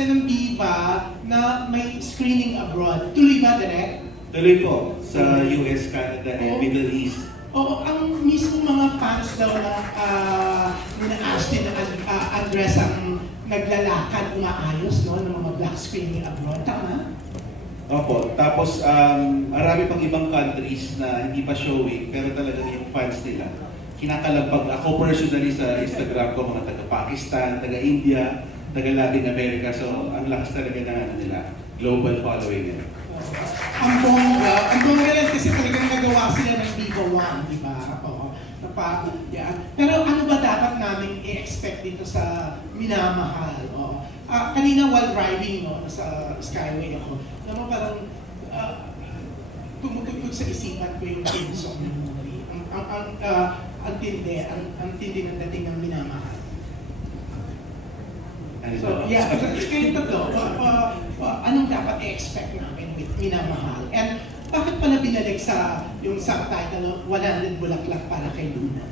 sila ng Viva na may screening abroad. Tuloy ba, direct? Tuloy po sa US, Canada, and Middle East. Oo, ang mismo mga fans daw na nila Ashton Andres ang naglalakad, umaayos, no, ng mga black screening abroad. Tama? Opo, tapos marami pang ibang countries na hindi pa showing, pero talagang yung fans nila. Kinakalapag ako personally sa Instagram ko, mga taga-Pakistan, taga-India, taga-Latin America. So, ang lakas talaga ng ano nila, global following nila. Ang bongga rin kasi talagang nagawa sila ng Viva One, di ba? Oo, yan. Pero ano ba dapat namin i-expect dito sa minamahal? Oo. Kanina while driving, no, sa Skyway ako, naman parang tumutugtog sa isipan ko yung theme song ng movie. Ang tindi ng dating ng minamahal. So, yeah, kayo tatlo, anong dapat i-expect namin with minamahal? And bakit pala binalik sa yung subtitle, 100 bulaklak para kay Luna?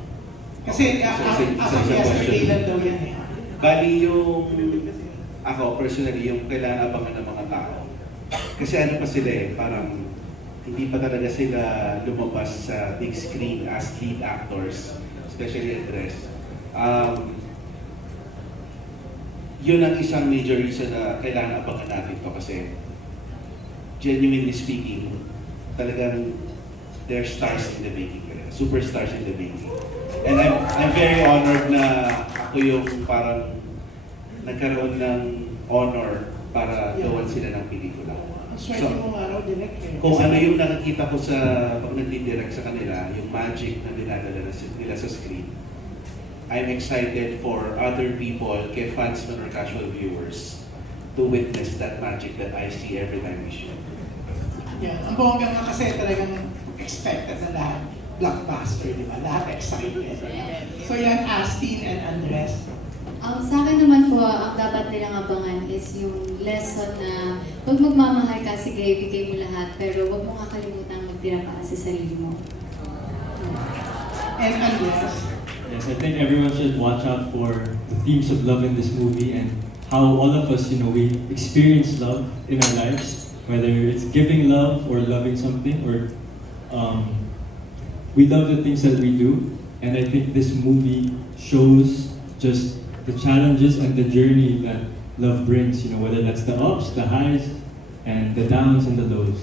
Kasi as of yesterday lang daw yan eh. Bali yung, ako personally, yung kailangan abangan ng mga tao. Kasi ano pa sila eh, parang hindi pa talaga sila lumabas sa big screen as lead actors, especially Andres. Yun ang isang major reason na kailangan abangan natin to kasi genuinely speaking, talagang they're stars in the making, superstars in the making. And I'm very honored na ako yung parang nagkaroon ng honor para gawan sila ng pelikula. Ang swerte mo nga raw, direct eh. Kung ano yung nakikita ko sa pag nag-direct sa kanila, yung magic na dinadala nila sa screen, I'm excited for other people, kay fans man or casual viewers, to witness that magic that I see every time we shoot. Yeah, ang bongga nga kasi talagang expected na lahat blockbuster, di ba? Lahat excited. So yan, Astin and Andres. Sa akin naman po, ang dapat nilang abangan is yung lesson na pag magmamahal ka, sige, ibigay mo lahat, pero huwag mo kakalimutan magtira para sa sarili mo. And Andres. Yes, I think everyone should watch out for the themes of love in this movie and how all of us, we experience love in our lives, whether it's giving love or loving something, or we love the things that we do. And I think this movie shows just the challenges and the journey that love brings, whether that's the ups, the highs, and the downs and the lows.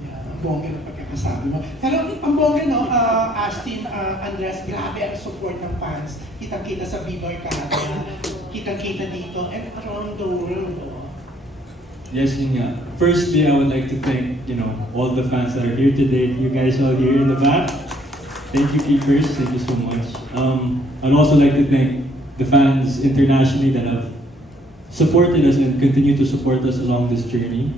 Yeah, ang bongga ng pagkakasabi mo. Pero ang bongga, no, Astin, Andres, grabe ang support ng fans. Kitang-kita sa Viva Canada, kitang-kita dito, and around the world. Oh. Yes, yun nga. Firstly, I would like to thank, all the fans that are here today. You guys all here in the back. Thank you, keepers. Thank you so much. I'd also like to thank the fans internationally that have supported us and continue to support us along this journey.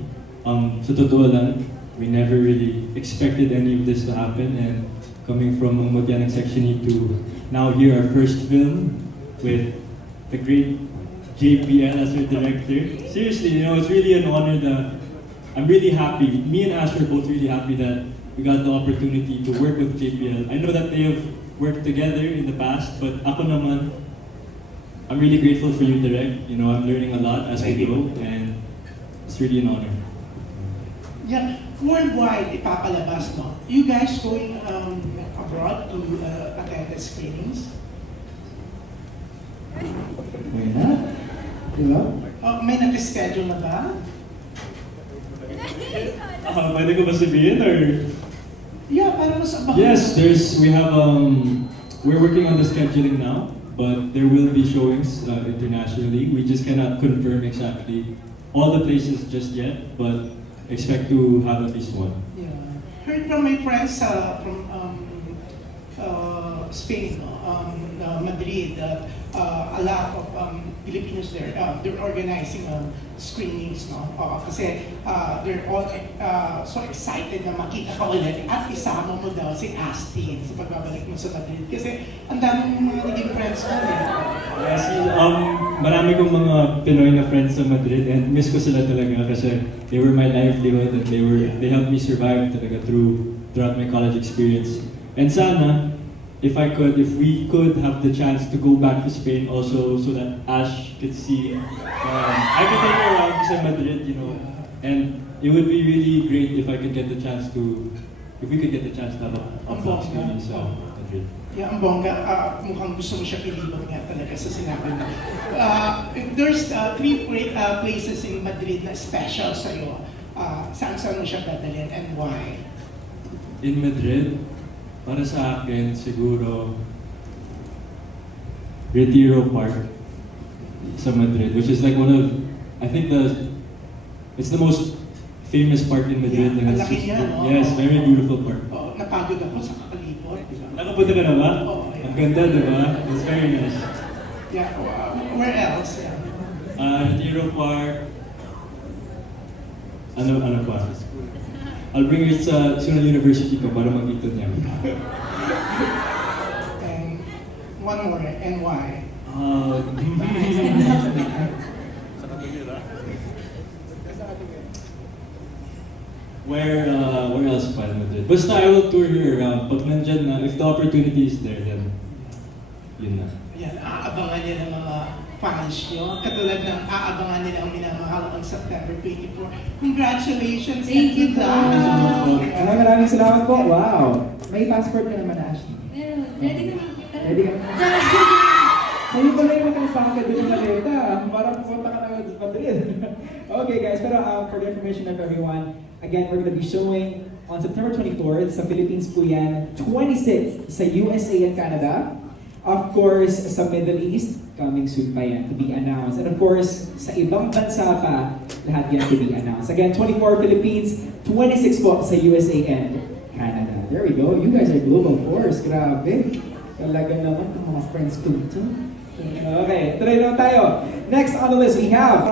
Sa totoo lang, we never really expected any of this to happen, and coming from Mutya ng Section E to now here our first film with the great JPL as our director. Seriously, it's really an honor that I'm really happy. Me and Ash are both really happy that we got the opportunity to work with JPL. I know that they have worked together in the past, but ako naman, I'm really grateful for you, Direct. I'm learning a lot as we go, and it's really an honor. Yeah, worldwide ipapalabas, no? You guys going abroad to attend the screenings? Why not? Diba? May nag-schedule na ba? Pwede ko ba sabihin, or? Yeah, para mas abangan. Yes, we're working on the scheduling now, but there will be showings internationally. We just cannot confirm exactly all the places just yet, but expect to have at least one. Yeah. Heard from my friends from Spain, Madrid, that a lot of Filipinos there, they're organizing screenings, no? Kasi they're all so excited na makita ka ulit at isama mo daw si Astin sa pagbabalik mo sa Madrid. Kasi ang daming mga naging friends mo eh. Yes, marami kong mga Pinoy na friends sa Madrid, and miss ko sila talaga kasi they were my livelihood, and they helped me survive talaga throughout my college experience. And sana, if we could have the chance to go back to Spain also, so that Ash could see, I could take her around sa Madrid, you know, and it would be really great if we could get the chance to have a vlog screening sa Madrid. Yeah, ang bongga, mukhang gusto mo siya ilibot nga talaga sa sinabi mo. If there's three places in Madrid na special sa'yo, saan mo siya dadalhin and why? In Madrid, para sa akin, siguro, Retiro Park sa Madrid, which is like I think it's the most famous park in Madrid. Yeah, and ang it's laki just- niya, no? Yes, very beautiful park. Oh, napagod ako sa kakalibot, di ba? Nakapunta ka na ba? Oo, yeah. Ang ganda, di ba? It's very nice. Yeah, where else? Yeah. Retiro Park. Ano pa? I'll bring her sa Sunan University ko para makita niya. And one more, and why? Where else pa in Madrid? Basta I will tour her around. Pag nandyan na, if the opportunity is there, then yun na. Yan, aabangan niya ng mga fans niyo. Katulad ng aabangan nila ang minamahal on September 24. Congratulations! Thank you and good luck. po. Maraming salamat po. Wow. May passport ka naman na, Ashley. Meron. Ready naman. Ready ka naman. Sa'yo pala yung makasama ka dun sa maleta. Parang pupunta ka na sa Madrid. Okay guys, pero for the information of everyone, again, we're gonna be showing on September 24th sa Philippines po yan, 26th sa USA and Canada. Of course, sa Middle East, coming soon pa yan to be announced. And of course, sa ibang bansa pa, lahat yan to be announced. Again, 24 Philippines, 26 po sa USA and Canada. There we go. You guys are global force. Grabe. Talaga naman ang mga friends ko dito. Okay, tuloy naman tayo. Next on the list we have,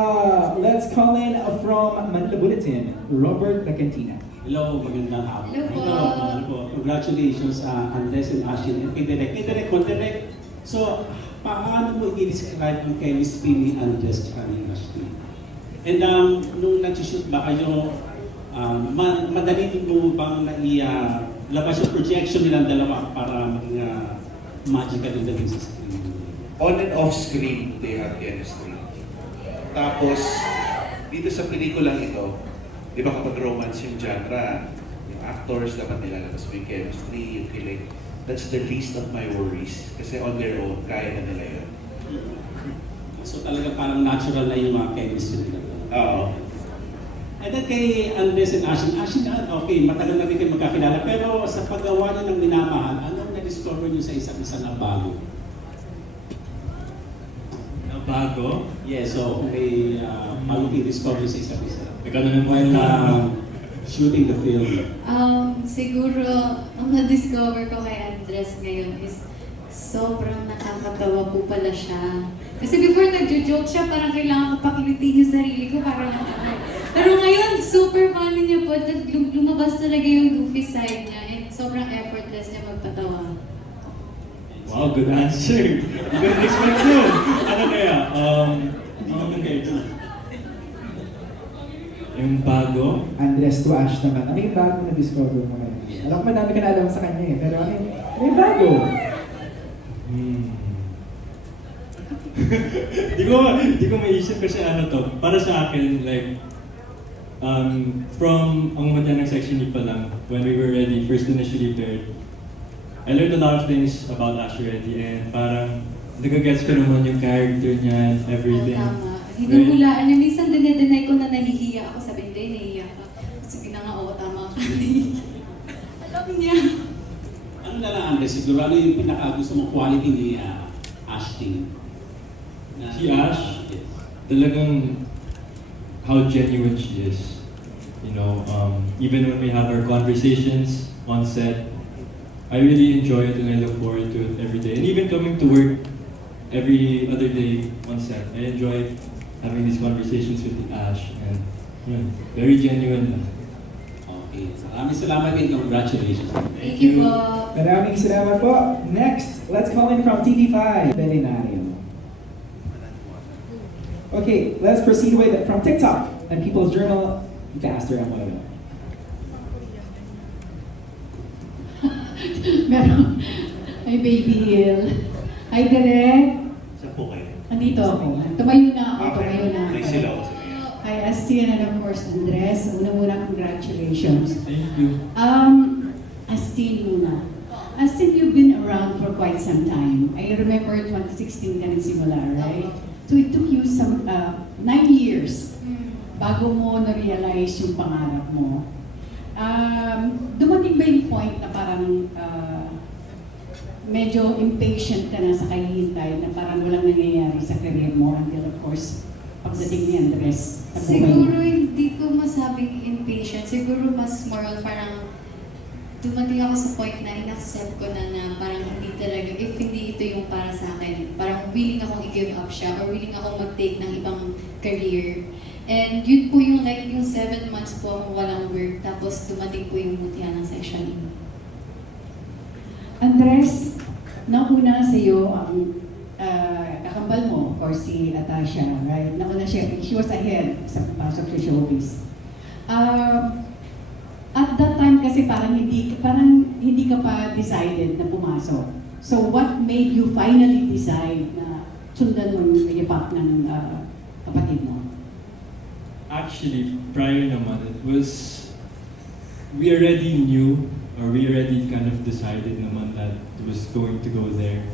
let's call in from Manila Bulletin, Robert Lacantina. Hello, magandang hapon. Hello po. Congratulations Andres and Ashley and kay Direk. Direk, so paano mo i-describe ang chemistry ni Andres at ni Ashley? And nung nag-shoot ba kayo, madali mo bang labas yung projection nilang dalawa para maging magical yung dating sa screen? On and off screen, they have chemistry. Tapos, dito sa pelikulang ito, di ba kapag romance yung genre, yung actors dapat nilalabas mo yung chemistry, yung kilig. That's the least of my worries. Kasi on their own, kaya na nila yun. So talaga parang natural na yung mga chemistry nila. Oo. And then kay Andres and Ashley, okay, matagal na rin kayo magkakilala, pero sa paggawa niyo ng minamahal, anong na-discover niyo sa isa't isa na bago? Na bago? Yes, so may bago i-discover sa isa't isa. Ikaw na naman When shooting the film. Siguro, ang na-discover ko kay Andres ngayon is sobrang nakakatawa po pala siya. Kasi before nagjo-joke siya, parang kailangan ko pakilitin yung sarili ko para lang ako. Pero ngayon, super funny niya po. Lumabas talaga yung goofy side niya and sobrang effortless niya magpatawa. Wow, good answer. Hindi ko na-expect yun. Ano kaya? Yung bago? Andres to Ash naman. Ano yung bago na discover mo ngayon? Alam ko madami ka na alam sa kanya eh. Pero ano yung bago? Di ko maisip kasi ano to. Para sa akin, like, from ang muna ng section ni pa lang, when we were ready, first initially paired, I learned a lot of things about Ash already and parang nagagets ko naman yung character niya and everything. Tama. Hinuhulaan niya. Minsan dinedenay ko na nahihiya ako. Sabi, hindi, nahihiya ka. Sige na nga, oo, tama ka. Alam niya. Ano na lang, Andres, siguro ano yung pinaka-gusto mong quality ni Ashley? Si Ash? Yes. Talagang how genuine she is. You know, even when we have our conversations on set, I really enjoy it and I look forward to it every day. And even coming to work every other day on set, I enjoy having these conversations with Ash and yun, very genuine. Okay. Maraming salamat and congratulations. Thank you po. Maraming salamat po. Next, let's call in from TV5, Belinario. Okay, let's proceed with from TikTok and People's Journal, Gaster Amoyo. Meron. Hi, Baby Hill. Hi, Direk. Saan po kayo? Andito ako. Tumayo na ako. Tumayo na May ako. sila ako sa inyo. Hi, Astin, and of course, Andres. Una-muna, congratulations. Thank you. Astin muna. Astin, you've been around for quite some time. I remember 2016 ka nagsimula, right? So it took you some 9 years bago mo na-realize yung pangarap mo. Dumating ba yung point na parang medyo impatient ka na sa kahihintay na parang walang nangyayari sa career mo until of course pagdating ni Andres sa buhay mo? Siguro hindi ko masabing impatient. Siguro mas more on parang dumating ako sa point na in-accept ko na parang hindi talaga, if hindi ito yung para sa akin, parang willing akong i-give up siya or willing akong mag-take ng ibang career. And yun po yung like yung 7 months po akong walang work tapos dumating po yung mutihan ng Section 8. Andres, nauna sa iyo ang kakambal mo, of course si Atasha, right? Nauna siya, she was ahead sa pasok sa showbiz. At that time kasi parang hindi ka pa decided na pumasok. So what made you finally decide na sundan mo yung yapak ng kapatid mo? Actually, prior naman, it was, we already knew, or we already kind of decided naman that it was going to go there,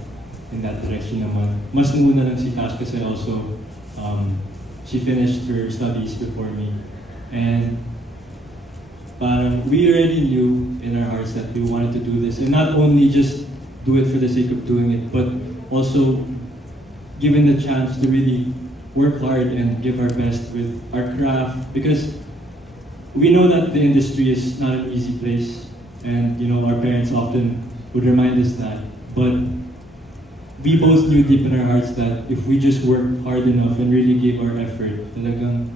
in that direction naman. Mas muna lang si Tash kasi also, she finished her studies before me. And parang we already knew in our hearts that we wanted to do this. And not only just do it for the sake of doing it, but also given the chance to really work hard and give our best with our craft. Because we know that the industry is not an easy place. And you know, our parents often would remind us that. But we both knew deep in our hearts that if we just work hard enough and really gave our effort, talagang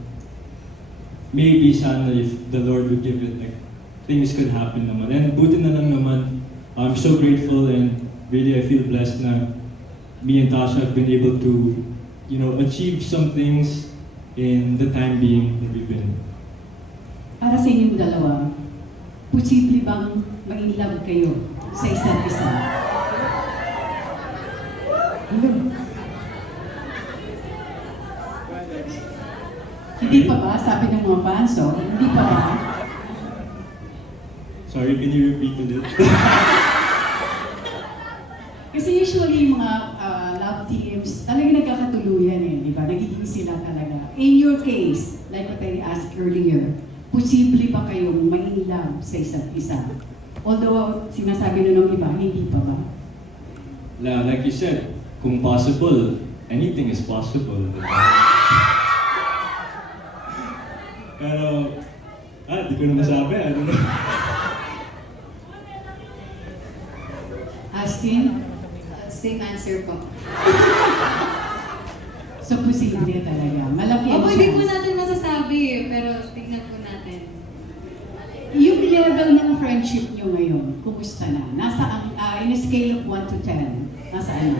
maybe sana if the Lord would give it, like, things could happen naman. And buti na lang naman, I'm so grateful and really I feel blessed na me and Tasha have been able to, you know, achieve some things in the time being that we've been. Para sa inyong dalawa, posible bang ma-inlove kayo sa isa't isa? Hindi pa ba? Sabi ng mga fans, oh. Hindi pa ba? Sorry, can you repeat it? Kasi usually yung mga love teams, talaga nagkakatuluyan eh, di ba? Nagiging sila talaga. In your case, like what I asked earlier, posible ba kayong ma-inlove sa isa't isa? Although, sinasabi nun ng iba, hindi pa ba? Like you said, kung possible, anything is possible. Pero, di ko na masabi. I don't know. Astin? Same answer po. So, posible talaga. Malaki ang Opo, hindi po chance. natin masasabi eh, pero tignan po natin. Yung level ng friendship nyo ngayon, kumusta na? Nasa, in a scale of 1 to 10, nasa ano?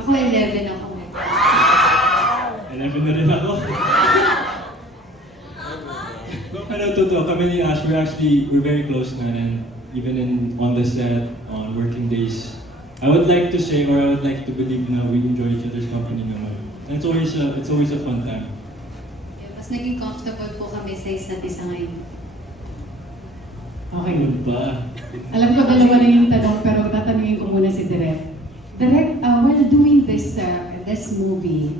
Ako 11 ako. 11 na rin ako. Pero totoo, kami ni Ash, we're very close na, and even on the set, on working days, I would like to say, or I would like to believe na we enjoy each other's company naman. And it's always a fun time. Yeah, mas naging comfortable po kami sa isa't isa ngayon. Okay. Ano ba? Alam ko dalawa na yung tanong, pero tatanungin ko muna si Direk. Direk, while doing this movie,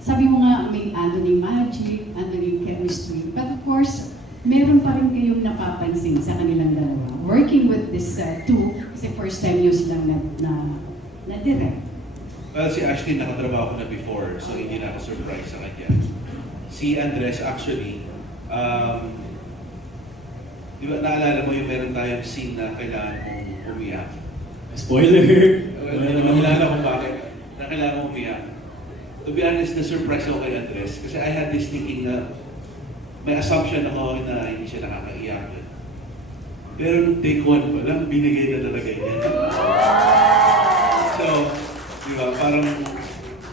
sabi mo nga may andun magic, andun chemistry, but of course, meron pa rin kayong napapansin sa kanilang dalawa. Working with this two, kasi first time nyo silang na direct. Well, si Ashley nakatrabaho ko na before, so hindi na ako surprise sa kanya. Si Andres actually, di ba naalala mo yung meron tayong scene na kailangan mong umiyak? Spoiler! Naalala ko bakit na kailangan mong umiyak. To be honest, na-surprise ako kay Andres kasi I had this thinking na may assumption ako na hindi siya nakakaiyak. Pero nung take one pa lang, binigay na talaga niya. So, di ba, parang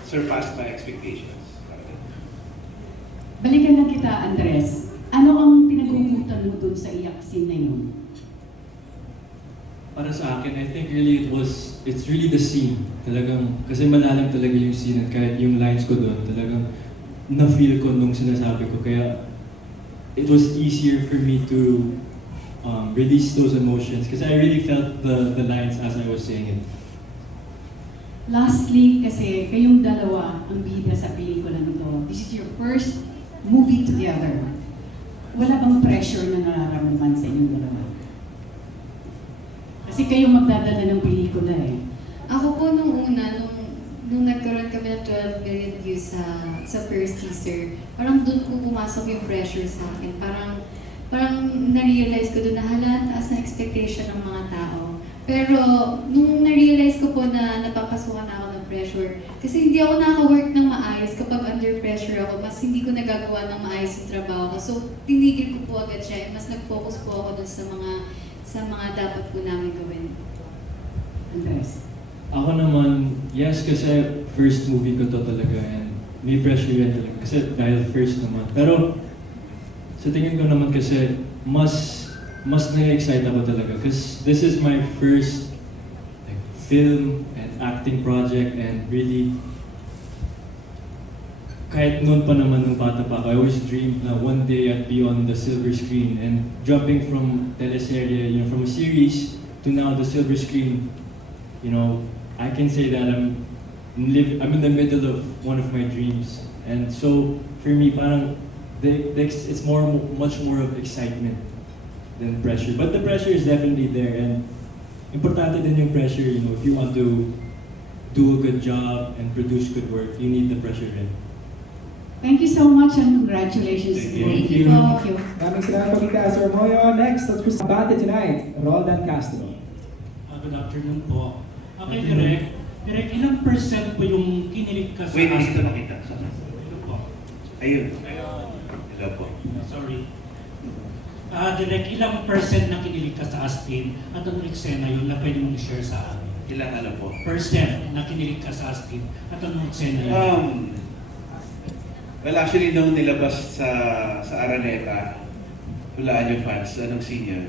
surpassed my expectations. Balikan na kita, Andres. Ano ang pinaghugutan mo dun sa iyak scene na yun? para sa akin, I think really it's really the scene. Talagang, kasi malalim talaga yung scene at kahit yung lines ko doon, talagang na-feel ko nung sinasabi ko. Kaya it was easier for me to release those emotions kasi I really felt the lines as I was saying it. Lastly, kasi kayong dalawa ang bida sa pelikula nito. This is your first movie together. Wala bang pressure na nararamdaman sa inyong dalawa? Kasi kayong magdadala ng pelikula eh. Ako po nung una, nung nagkaroon kami ng 12 million views sa first teaser, parang doon po pumasok yung pressure sa akin. Parang na-realize ko doon na hala, taas na expectation ng mga tao. Pero nung na-realize ko po na napapasukan na ako ng pressure, kasi hindi ako nakaka-work ng maayos kapag under pressure ako, mas hindi ko nagagawa ng maayos yung trabaho ko. So tinigil ko po agad siya, mas nag-focus po ako doon sa mga dapat po namin gawin. Andres. Ako naman, yes, kasi first movie ko to talaga and may pressure yan talaga kasi dahil first naman. Pero sa tingin ko naman kasi mas na-excite ako talaga because this is my first like, film and acting project and really kahit noon pa naman nung bata pa ako, I always dreamed na one day I'd be on the silver screen and jumping from teleserye, from a series to now the silver screen, I can say that I'm in the middle of one of my dreams. And so for me, parang it's much more of excitement than pressure. But the pressure is definitely there and importante din yung pressure, if you want to do a good job and produce good work, you need the pressure in. Thank you so much and congratulations. Thank you. Thank you. Thank you. Maraming salamat Pagita, Sir Moyo. Next, let's present Bate tonight, Roldan Castro. Good afternoon po. Okay, Direk, ilang percent po yung kinilig ka sa... Wait, makita. Ano po? Ayun. Hello po. Sorry. Direk, ilang percent na kinilig ka sa Astin at anong eksena yun na pwede mong i-share sa amin? Ilang ano po? Percent na kinilig ka sa Astin at anong eksena yun? Well, actually, nung nilabas sa Araneta, hulaan yung fans, anong scene yun?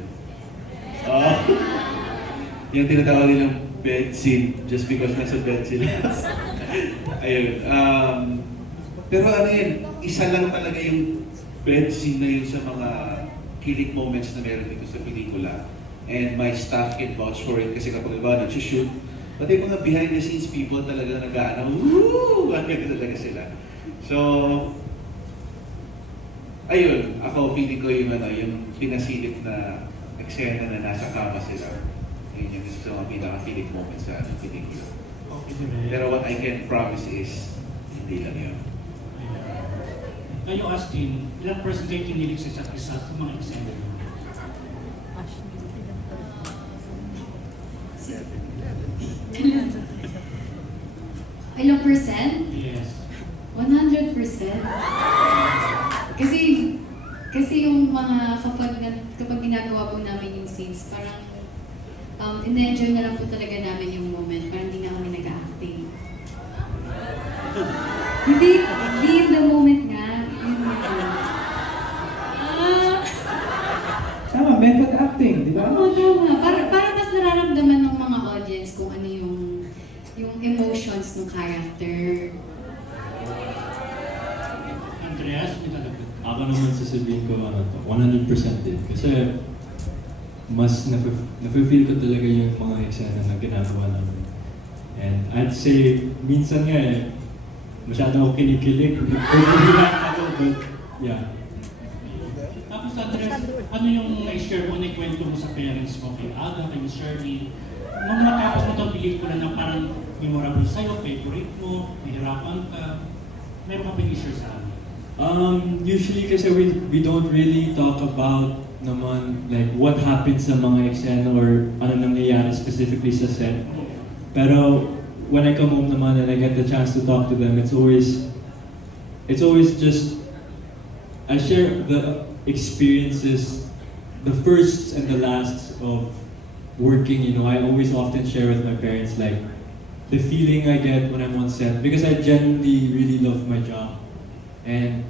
Yung tinatawag nilang bed scene, just because nasa bed sila. Ayun. Pero ano yun, isa lang talaga yung bed scene na yun sa mga kilig moments na meron dito sa pelikula. And my staff can vouch for it kasi kapag iba nag-shoot, pati yung mga behind the scenes people talaga nag-ano, woo! Ano talaga sila. So, ayun, ako feeling ko yung pinasilip na eksena na nasa kama sila. Yun yung isa sa mga pinaka-feeling moments sa pelikula. Okay, Direk. Pero what I can promise is, hindi lang yun. Kayo, Astin, ilang percent kayo kinilig sa isa't isa sa mga eksena yun? Ilang percent? Yes. 100%. Kasi yung mga kapag ginagawa po namin yung scenes, parang in-enjoy na lang po talaga namin yung moment, parang hindi na kami nag-acting. Hindi in the moment nga. Tama, method acting, di ba? Oo, tama. Para mas nararamdaman ng mga audience kung ano yung emotions ng character. Andreas, may talaga. Ako naman sasabihin ko 100% din kasi mas nafe-feel ko talaga yung mga eksena na ginagawa namin. And I'd say, minsan nga masyado ako kinikilig. But yeah. Tapos Andres, ano yung na-share mo, na-kwento mo sa parents mo, kay Aga, kay Shirley? Nung matapos mo itong pelikula na parang memorable sa'yo, favorite mo, nahirapan ka, meron ka pag-share sa amin? Usually kasi we don't really talk about naman like what happened sa mga eksena or ano nangyayari specifically sa set. Pero when I come home naman and I get the chance to talk to them, it's always just I share the experiences, the firsts and the lasts of working. I always often share with my parents like the feeling I get when I'm on set because I genuinely really love my job. And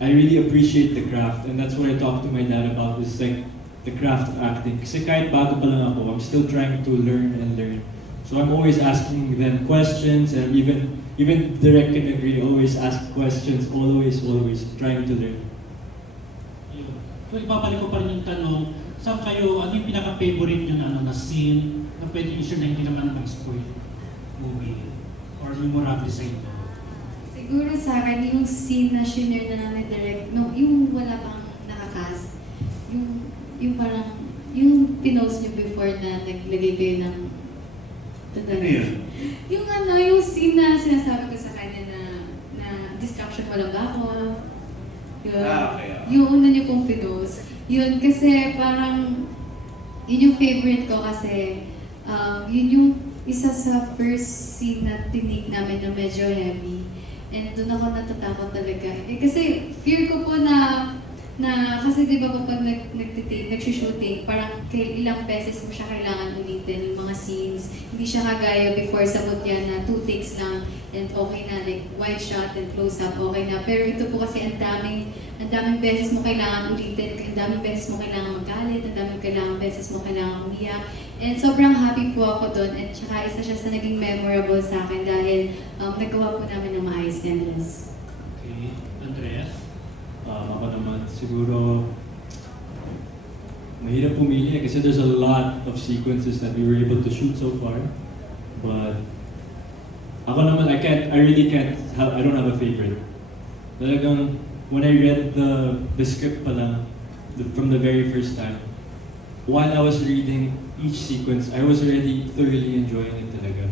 I really appreciate the craft, and that's what I talk to my dad about. Is like the craft of acting. Kasi kahit bago pa lang ako, I'm still trying to learn and learn. So I'm always asking them questions, and even Direk can agree, always ask questions, always trying to learn. Yun. So ibabalik ko pa rin yung tanong, saan kayo, ano yung pinaka-favorite nyo na, na scene na pwede yung share na hindi naman mag-spoil movie or memorable sa inyo? Siguro sa akin, yung scene na shinare na namin direct, no, yung wala pang nakakast, yung parang, yung pinost nyo before na naglagay kayo ng Ano yun? Yung yung scene na sinasabi ko sa kanya na distraction mo lang ba ako? Yun. Okay. Yung una niyo pong pinost. Yun, kasi parang, yun yung favorite ko kasi, yun yung isa sa first scene na tinig namin na medyo heavy. And doon ako natatakot talaga. Kasi fear ko po na kasi di ba kapag nag-shooting, parang ilang beses mo siya kailangan ulitin yung mga scenes. Hindi siya kagaya before sa Mutya na 2 takes lang and okay na, like wide shot and close up, okay na. Pero ito po kasi ang daming beses mo kailangan ulitin, ang daming beses mo kailangan magalit, ang daming beses mo kailangan umiyak. And sobrang happy po ako doon, at saka isa siya sa naging memorable sa akin dahil nagawa po namin ng maayos ni Andres. Okay, Andres? Ako naman, siguro, mahirap pumili kasi there's a lot of sequences that we were able to shoot so far. But, ako naman, I don't have a favorite. Talagang, when I read the script pa lang, from the very first time, while I was reading each sequence, I was already thoroughly enjoying it talaga.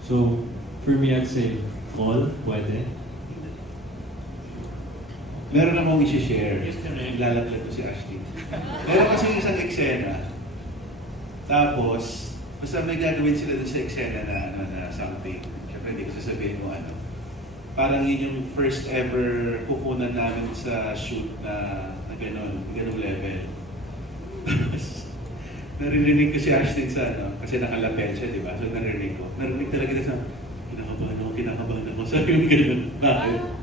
So, for me, I'd say, all, pwede. Meron namang isi-share. Yes, correct. Lalaglag ko si Ashley. Meron kasi isang eksena. Tapos, basta may gagawin sila doon sa eksena na something. Siyempre, hindi ko sasabihin mo ano. Parang yun yung first ever kukunan namin sa shoot na ganong level. Narinig ko si Ashley sa kasi nakalapel siya, di ba? So narinig talaga na sa, kinakabahan ako. Sabi yung gano'n. Bakit?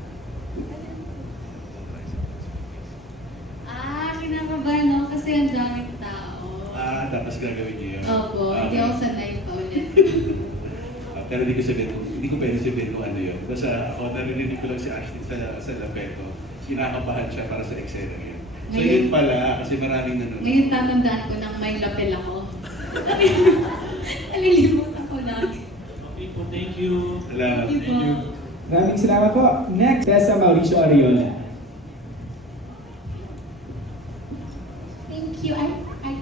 Kinakabahan ako kasi ang daming tao. Tapos gagawin niyo yun. Opo, hindi ako sanay pa ulit. Pero hindi ko pwede sabihin kung ano yun. Basta ako, narinig ko lang si Ashley sa lapeto. Kinakabahan siya para sa eksena yun. So yun pala, kasi maraming nanonood. Ngayon tatandaan ko nang may lapel ako. Nalilimutan ko lagi. Okay po, thank you. Salamat. Thank you po. Maraming salamat po. Next, Tessa Mauricio Ariola. Thank you. I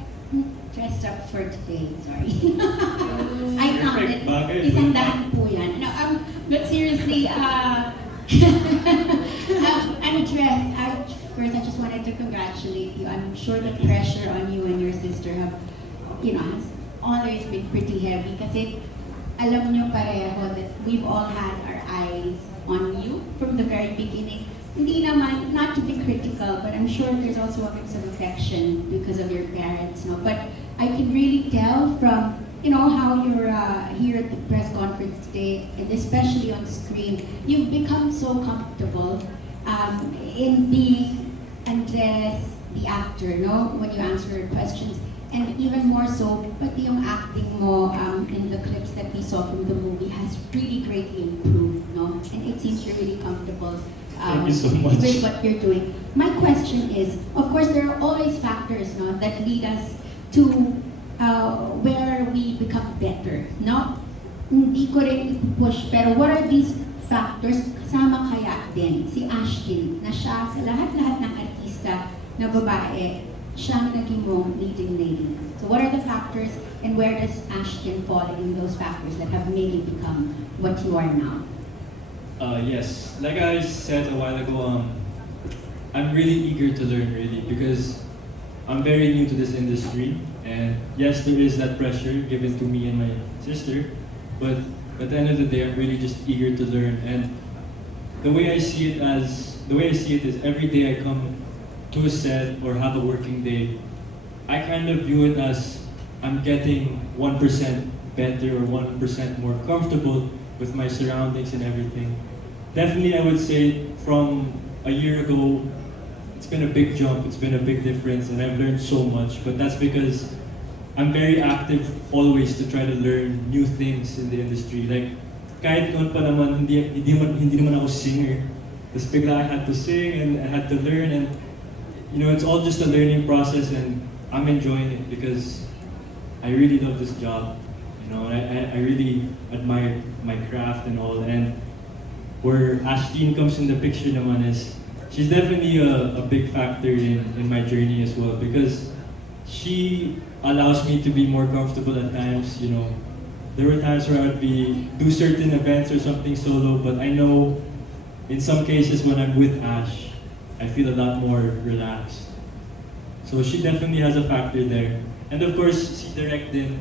dressed up for today. Sorry. I counted. Bagay. Isang daan po yan. No, but seriously, I'm dressed. First, I just wanted to congratulate you. I'm sure the pressure on you and your sister has always been pretty heavy. Kasi alam nyo pareho that we've all had our eyes on you from the very beginning. Hindi naman, not to be critical, but I'm sure there's also a mix of affection because of your parents. No? But I can really tell from how you're here at the press conference today, and especially on screen, you've become so comfortable in being Andres, the actor, no? When you answer questions. And even more so, pati yung acting mo in the clips that we saw from the movie has really greatly improved, no? And it seems you're really comfortable Thank you so much. with what you're doing. My question is, of course, there are always factors, no, that lead us to where we become better, no? Hindi ko rin ipupush, pero what are these factors? Kasama kaya din si Ashton, na siya sa lahat-lahat ng artista na babae, siya ang naging mong leading lady. So what are the factors, and where does Ashton fall in those factors that have made you become what you are now? Yes, like I said a while ago, I'm really eager to learn because I'm very new to this industry, and yes, there is that pressure given to me and my sister, but at the end of the day, I'm really just eager to learn. And the way I see it is every day I come to a set or have a working day, I kind of view it as I'm getting 1% better or 1% more comfortable with my surroundings and everything. Definitely, I would say from a year ago, it's been a big jump, it's been a big difference, and I've learned so much. But that's because I'm very active always to try to learn new things in the industry. Like, kahit noon pa naman, hindi naman ako singer. Tapos bigla I had to sing and I had to learn, and you know, it's all just a learning process, and I'm enjoying it because I really love this job. You know, I really admire my craft and all. And where Ashleen comes in the picture naman is, she's definitely a big factor in my journey as well, because she allows me to be more comfortable at times. You know, there were times where I would do certain events or something solo, but I know in some cases when I'm with Ash, I feel a lot more relaxed. So she definitely has a factor there. And of course, si Direk din,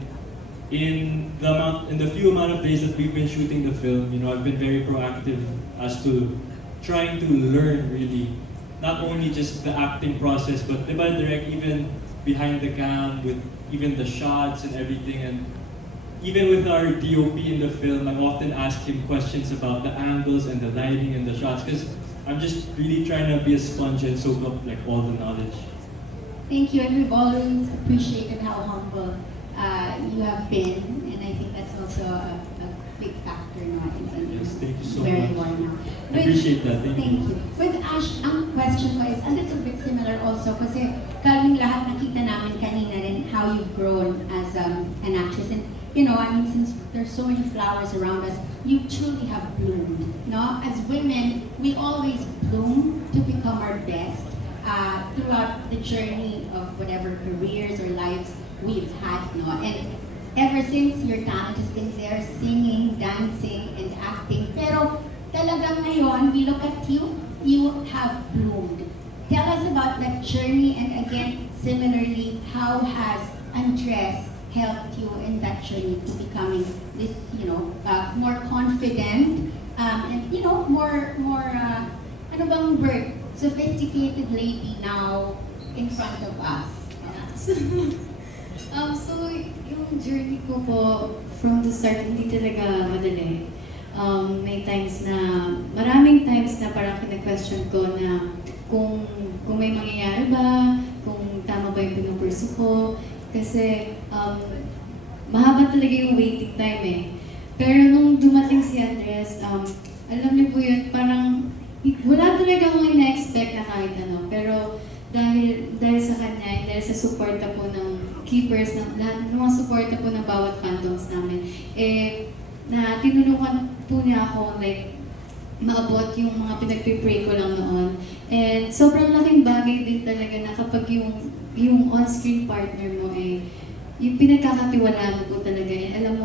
in the few amount of days that we've been shooting the film, you know, I've been very proactive as to trying to learn really, not only just the acting process, but diba Direk, even behind the cam, with even the shots and everything, and even with our DOP in the film, I often ask him questions about the angles and the lighting and the shots, because I'm just really trying to be a sponge and soak up like all the knowledge. Thank you, and we've always appreciated how humble you have been, and I think that's also a big factor no, in Yes, thank you so where much. you are now. I appreciate that. Thank you. With Ash, ang question ko is a little bit similar also kasi kaming lahat nakita namin kanina rin how you've grown as an actress. And you know, I mean, since there's so many flowers around us, you truly have bloomed. No? As women, we always bloom to become our best throughout the journey of whatever careers or lives we've had. No? And ever since, your talent has been there, singing, dancing, and acting. Pero talagang ngayon, we look at you, you have bloomed. Tell us about that journey, and again, similarly, how has Andres helped you in that journey to becoming this, you know, more confident, and you know, more, ano bang word, sophisticated lady now in front of us. So, yung journey ko po, from the start, hindi talaga madali. May times na, maraming times na parang kina-question ko na kung may mangyayari ba, kung tama ba yung pinupursu ko. Kasi, mahaba talaga yung waiting time eh. Pero nung dumating si Andres, alam niyo po yun, parang wala talaga akong ina-expect na kahit ano. Pero dahil sa kanya, dahil sa suporta po ng keepers, ng lahat ng mga suporta po ng bawat fandoms namin, na tinulungan po niya ako, like, maabot yung mga pinagpipray ko lang noon. And sobrang laking bagay din talaga na kapag yung on-screen partner mo yung pinagkakatiwalaan mo po talaga alam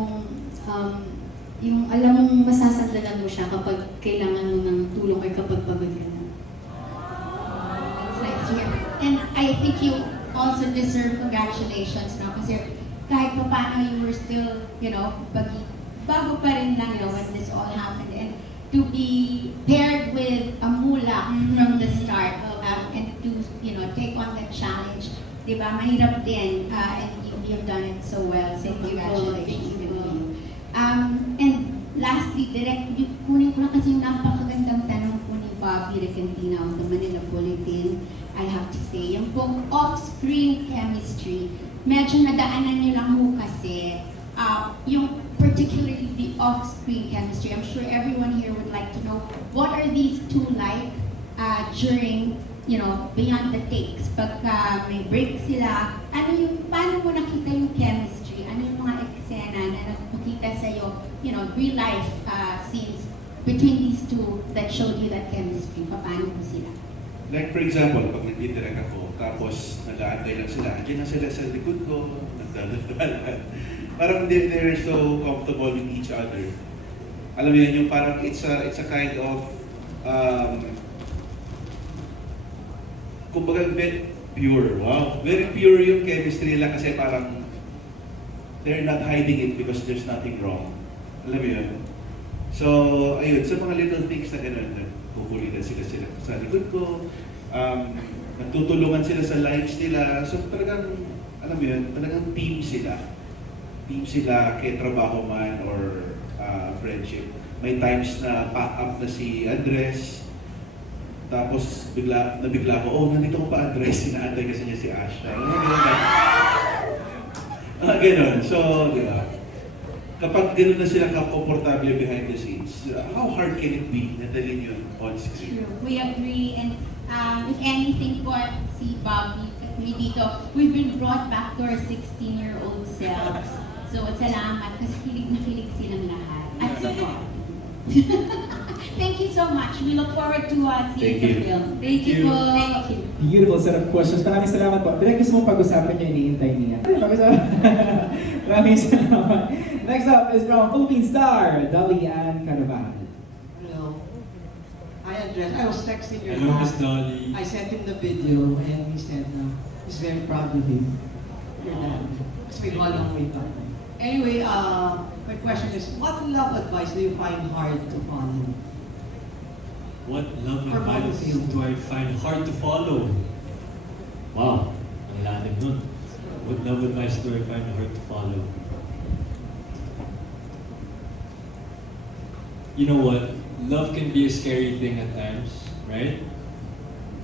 mong masasandalan mo siya kapag kailangan mo ng tulong or kapag pagod ka na. It's nice to hear. And I think you also deserve congratulations, no? Kasi kahit pa paano you were still, you know, bago pa rin lang, you know, when this all happened. And to be paired with a mula from the start, and to, you know, take on that challenge, di ba? Mahirap din, and you've done it so well. So congratulations. Thank you. And lastly, Direk, kunin ko na kasi yung napakagandang tanong po ni Bobby Recantina of the Manila Bulletin. I have to say, yung pong off-screen chemistry, medyo nadaanan nyo lang ho kasi yung particularly the off-screen chemistry. I'm sure everyone here would like to know, what are these two like during, you know, beyond the takes? Pagka may break sila, paano mo nakita yung chemistry? Ano yung mga eksena na nakikita sa'yo, you know, real life scenes between these two that showed you that chemistry? Paano po sila? Like for example, pag nag-direct ako, tapos nag-aantay lang sila, andyan na sila sa likod ko, nagdadaldalan. Parang they're so comfortable with each other. Alam mo yun, yung parang it's a kind of, kumbaga very pure, wow. Very pure yung chemistry nila kasi parang they're not hiding it because there's nothing wrong. Alam mo yun? So, ayun, sa mga little things na gano'n, nagkukulitan sila sa likod ko, nagtutulungan sila sa lives nila. So talagang, alam mo yun, talagang team sila. Team sila, kay trabaho man or friendship. May times na pack up na si Andres. Tapos nabigla ko, oh, nandito ko pa address, sinaantay kasi niya si Asha. Ganon. So, di ba? Kapag gano'n na sila komportable behind the scenes, how hard can it be na dalhin yun on screen? True. We agree. And if anything po, si Bobby at me dito, we've been brought back to our 16-year-old selves. So, salamat kasi kilig na kilig silang lahat. At support. Thank you so much. We look forward to seeing Thank you. the film. Thank you po. Thank you. Beautiful set of questions. Maraming salamat po. Direk, gusto mong pag-usapan niya, iniintay niya. Pag-usapan. Maraming salamat. Next up is from Philippine star, Dolly Ann Carvajal. Hello. Hi, Andres. I was texting your Hello, dad. Miss Dolly. I sent him the video and he said he's very proud of you. Your dad. Because we go a long way back. Anyway, my question is, what love advice do you find hard to follow? What love For both advice of you. do I find hard to follow? Wow, ang lalim nun. What love advice do I find hard to follow? You know what? Love can be a scary thing at times, right?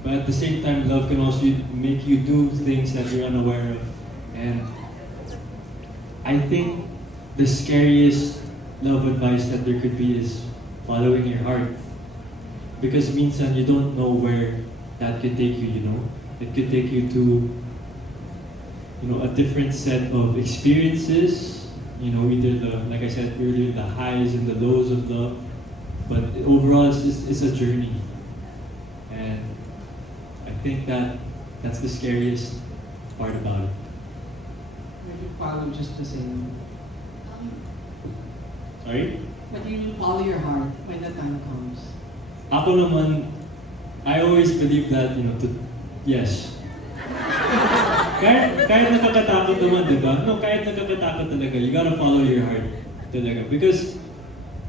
But at the same time, love can also make you do things that you're unaware of. And I think the scariest love advice that there could be is following your heart. Because minsan you don't know where that could take you, you know? It could take you to, you know, a different set of experiences, you know, either the, like I said earlier, the highs and the lows of love. But overall, it's a journey. And I think that's the scariest part about it. Will you follow just the same? Sorry? But you will follow your heart when the time comes. Ako naman, I always believe that, you know, yes. kahit nakakatakot naman, di ba? No, kahit nakakatakot talaga, you gotta follow your heart talaga. Because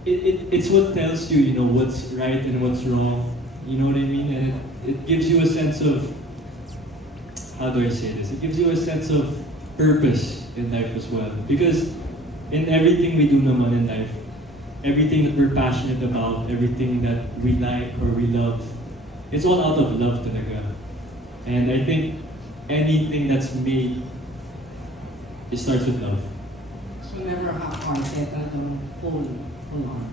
it's what tells you, you know, what's right and what's wrong. You know what I mean? And it gives you a sense of, how do I say this? It gives you a sense of purpose in life as well. Because in everything we do naman in life, everything that we're passionate about, everything that we like or we love, it's all out of love talaga. And I think anything that's made, it starts with love. So never half-hearted, full on.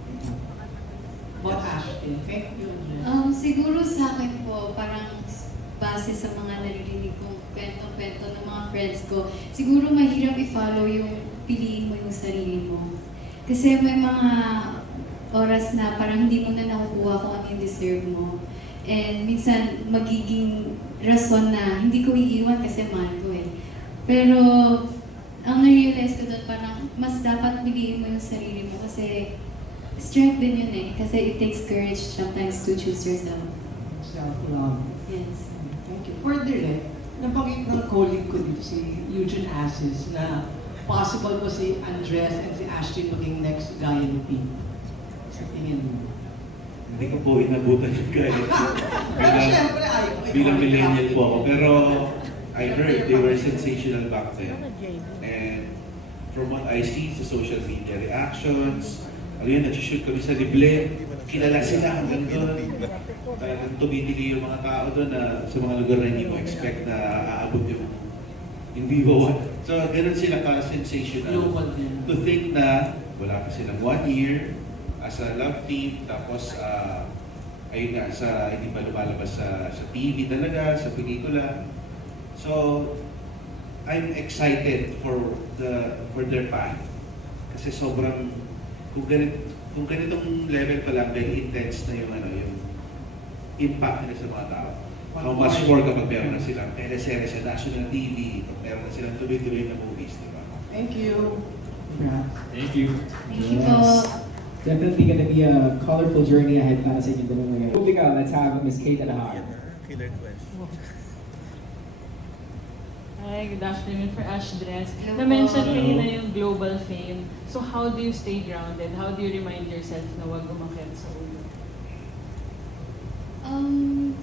What Ashley? Thank you, Andres. Siguro sa akin po, parang base sa mga naririnig kong kwento-kwento ng mga friends ko, siguro mahirap i-follow yung piliin mo yung sarili mo. Kasi may mga oras na parang hindi mo na nakukuha kung ano yung deserve mo. And minsan magiging rason na hindi ko iiwan kasi mahal ko eh. Pero ang na-realize ko doon parang mas dapat piliin mo yung sarili mo kasi strength din yun eh. Kasi it takes courage sometimes to choose yourself. Self-love. Yes. Thank you. For direct, nabanggit ng colleague ko dito, si Eugene Assis, na possible po si Andres and si Ashley maging next Gaya ni P. Sa tingin mo. Hindi ko po inabutan yung gaya. Pero syempre, ay, Bilang millennial po ako. Pero I heard they were sensational back then. And from what I see sa social media reactions, ano yun, nag-shoot kami sa Lible, kilala sila hanggang doon. Talagang tumitili yung mga tao doon na sa mga lugar na hindi mo expect na aabot yung in vivo. So, ganun sila ka-sensational. Global din. To think na wala pa silang 1 year as a love team, tapos ayun nga, hindi pa lumalabas sa TV talaga, sa pelikula. So, I'm excited for their path. Kasi sobrang, kung ganitong level pa lang, very intense na yung impact nila sa mga tao. How much more kapag meron na silang teleserye sa national TV, kapag meron na silang tuloy-tuloy na movies, di ba? Thank you. Congrats. Thank you. Thank you po. Definitely gonna be a colorful journey ahead para sa inyong dalawa ngayon. Moving on, let's have Miss Kate Alahar. Hi, good afternoon for Ash Dress. Hello Na-mention po. kanina yung global fame. So how do you stay grounded? How do you remind yourself na huwag umakyat sa ulo?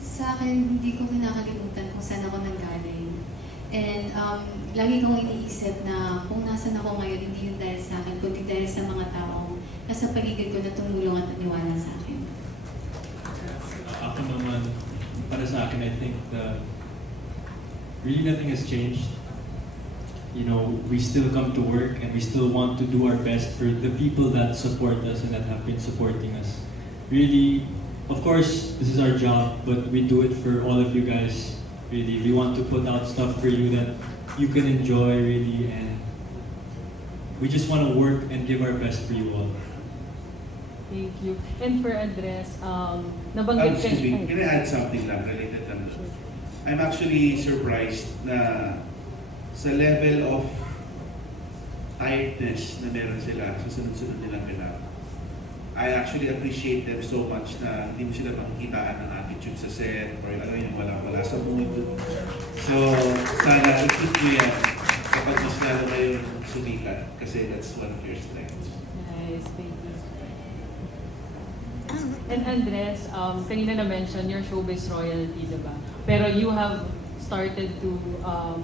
Sa akin, hindi ko kinakalimutan kung saan ako nanggaling. And lagi kong iniisip na kung nasan ako ngayon, hindi yun dahil sa akin, kundi dahil sa mga taong nasa paligid ko na tumulong at naniwala sa akin. Ako naman, para sa akin, I think really nothing has changed. You know, we still come to work and we still want to do our best for the people that support us and that have been supporting us. Really, of course, this is our job, but we do it for all of you guys. Really, we want to put out stuff for you that you can enjoy, really, and we just want to work and give our best for you all. Thank you. And for Andres, nabanggit Excuse me, can I add something lang related lang? I'm actually surprised na sa level of tiredness na meron sila sa sunod-sunod nilang ganap. I actually appreciate them so much na hindi mo sila makikitaan ng attitude sa set or ano yung wala sa mood. So, sana i-keep nyo yan kapag mas lalo kayong sumikat kasi that's one of your strengths. Nice, thank you. And Andres, kanina na-mention your showbiz royalty, diba? Pero you have started to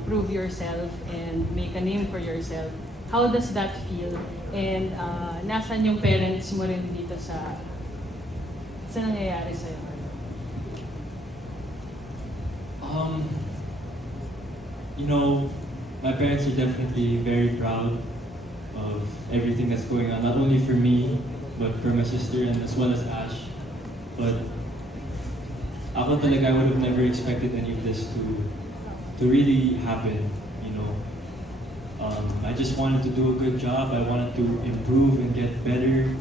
prove yourself and make a name for yourself. How does that feel? And nasan yung parents mo rin dito sa nangyayari sa'yo? You know, my parents are definitely very proud of everything that's going on, not only for me, but for my sister and as well as Ash. But ako talaga, I would have never expected any of this to really happen, you know. I just wanted to do a good job, I wanted to improve and get better,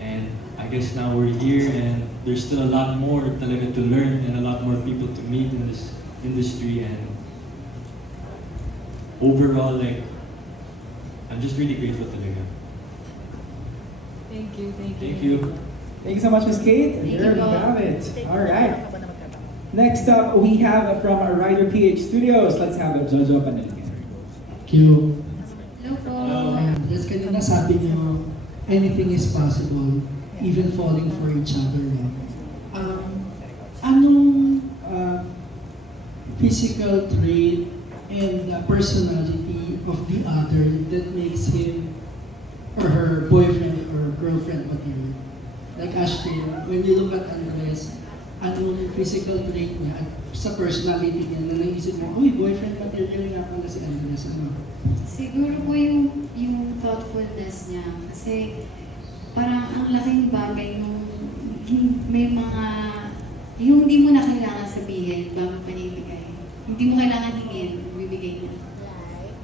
and I guess now we're here and there's still a lot more talaga to learn and a lot more people to meet in this industry, and overall, like, I'm just really grateful talaga. Thank you, thank you. Thank you. Thank you so much, Ms. Kate. Thank There you, we Bob. have it. All right. Next up, we have from our Rider PH Studios. Let's have Jojo Paneligan. Thank you. Hello po. Ayan, just kanina sabi niyo, anything is possible, even falling for each other. No? Anong physical trait and personality of the other that makes him or her boyfriend or girlfriend material? Like Ashton, when you look at Andres, anong physical trait niya at sa personality niya na naisip mo, uy, boyfriend material nga pala si Andres, ano? Siguro po yung thoughtfulness niya. Kasi parang ang laking bagay nung may mga, yung hindi mo na kailangan sabihin bago pa niya ibigay. Hindi mo kailangan hingin, bibigay niya.